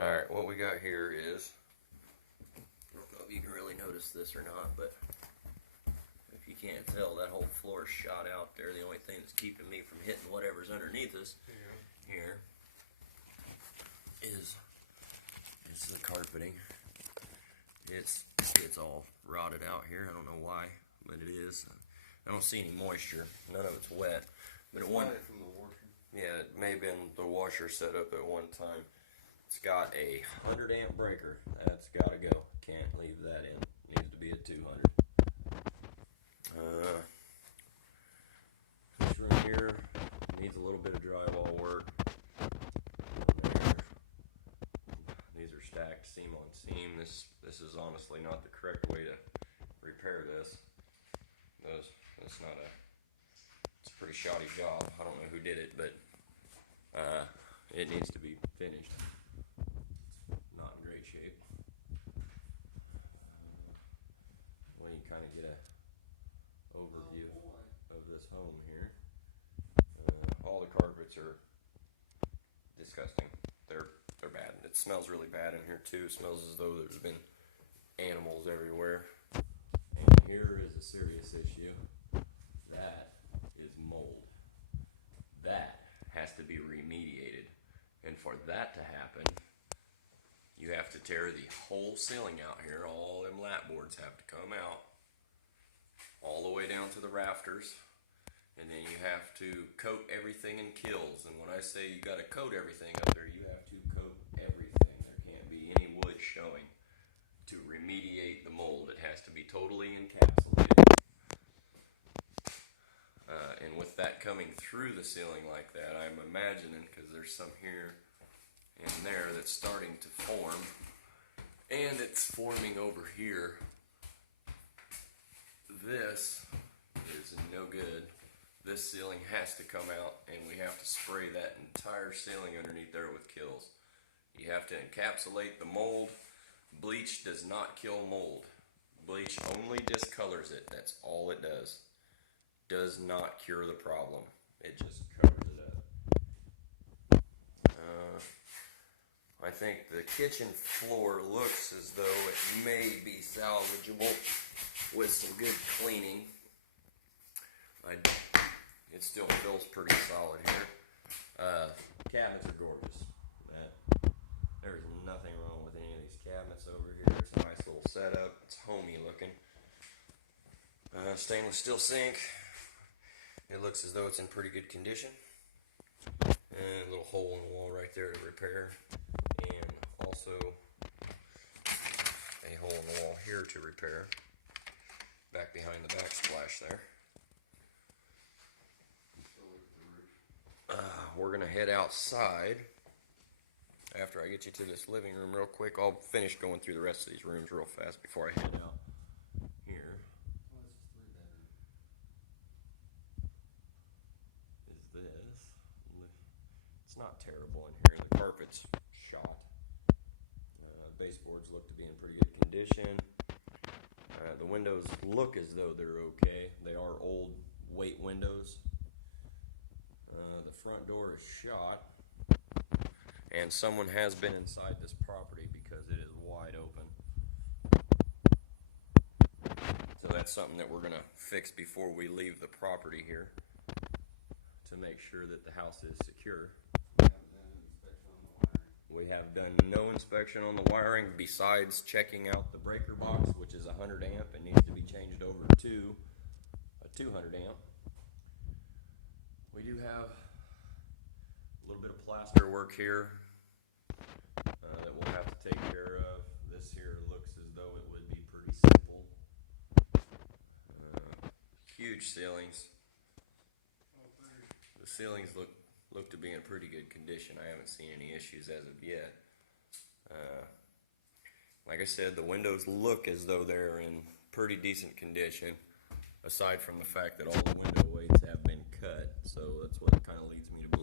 Alright, what we got here is, I don't know if you can really notice this or not, but if you can't tell, that whole floor is shot out there. The only thing that's keeping me from hitting whatever's underneath us here is the carpeting. It's all rotted out here. I don't know why, but it is. I don't see any moisture. None of it's wet. But From the washer. yeah, it may have been the washer set up at one time. It's got a 100 amp breaker. That's got to go. Can't leave that in. Needs to be at 200. This room here needs a little bit of drywall work. There. These are stacked seam on seam. This is honestly not the correct way to repair this. It's a pretty shoddy job. I don't know who did it, but it needs to be finished. Not in great shape. Well, you kind of get a overview of this home here. All the carpets are disgusting. They're bad. It smells really bad in here too. It smells as though there's been animals everywhere. And here is a serious issue. That is mold. That has to be remediated. And for that to happen, you have to tear the whole ceiling out here. All them lat boards have to come out all the way down to the rafters. And then you have to coat everything in Kilz. And when I say you got to coat everything up there, you have to coat everything. There can't be any wood showing to remediate the mold. It has to be totally encapsulated. And with that coming through the ceiling like that, I'm imagining, because there's some here and there that's starting to form, and it's forming over here. This is no good. This ceiling has to come out, and we have to spray that entire ceiling underneath there with Kilz. You have to encapsulate the mold. Bleach does not kill mold. Bleach only discolors it. That's all it does. Does not cure the problem. It just covers it up. I think the kitchen floor looks as though it may be salvageable with some good cleaning. It still feels pretty solid here. Cabinets are gorgeous. There's nothing wrong with any of these cabinets over here. It's a nice little setup. It's homey looking. Stainless steel sink. It looks as though it's in pretty good condition. And a little hole in the wall right there to repair. And also a hole in the wall here to repair. Back behind the backsplash there. We're going to head outside after I get you to this living room real quick. I'll finish going through the rest of these rooms real fast before I head out here. Is this? It's not terrible in here. The carpet's shot. Baseboards look to be in pretty good condition. The windows look as though they're okay. They are old weight windows. The front door is shot, and someone has been inside this property because it is wide open. So that's something that we're going to fix before we leave the property here to make sure that the house is secure. We have done no inspection on the wiring besides checking out the breaker box, which is 100 amp and needs to be changed over to a 200 amp. We do have a little bit of plaster work here that we'll have to take care of. This here looks as though it would be pretty simple. Huge ceilings. The ceilings look to be in pretty good condition. I haven't seen any issues as of yet. Like I said, the windows look as though they're in pretty decent condition, aside from the fact that all the window weights have been cut. So that's what kind of leads me to